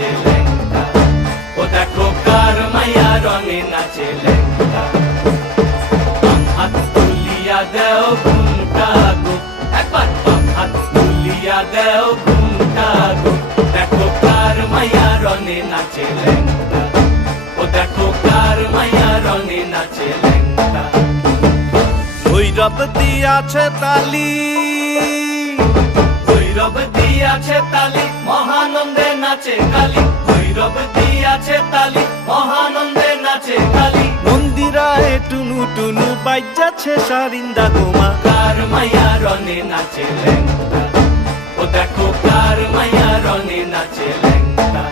নাচে লেঙ্গা, ও দেখো কার মাইয়া রঙে নাচে লেঙ্গা। বাম হাত তুলিয়া দেও ঘুমটা গো, একবার বাম হাত তুলিয়া দেও ঘুমটা গো, দেখো কার মাইয়া রঙে নাচে লেঙ্গা, ও দেখো কার মাইয়া রঙে নাচে লেঙ্গা। ভৈরব দিয়াছে তালি, ভৈরব দিয়াছে তালি, মহানন্দে নাচে কালী, ভৈরব দিয়াছে তালি, মহানন্দে নাচে কালী। মন্দিরায় টুনু টুনু বাজ্যাছে সারিন্দা গোমা, কার মাইয়া রঙে নাচে লেঙ্গা, ও দেখো কার মাইয়া রঙে নাচে লেঙ্গা।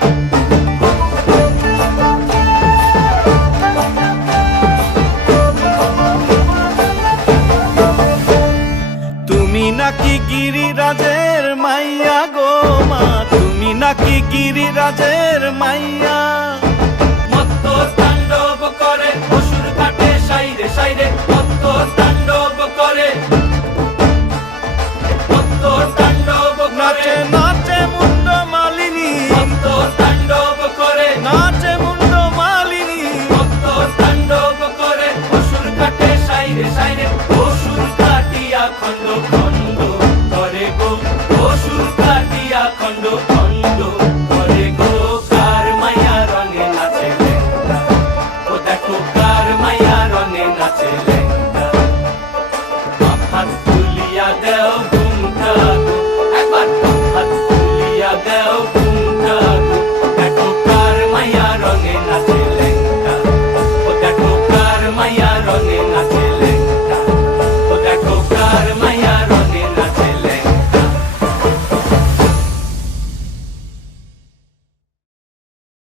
তুমি নাকি গিরিরাজের মাইয়া গো মা, তুমি নাকি গিরিরাজের মাইয়া। মত্ত তাণ্ডব করে অসুর কাটে সাইরে সাইরে, মত্ত তাণ্ডব করে, মত্ত তাণ্ডব করে, নাচে নাচে মুন্ড মালিনী, মত্ত তাণ্ডব করে, নাচে মুন্ড মালিনী। মত্ত তাণ্ডব করে অসুর কাটে সাইরে সাইরে, অসুর কাটিয়া খণ্ড খণ্ড করে গো, অসুর কাটিয়া খণ্ড খণ্ড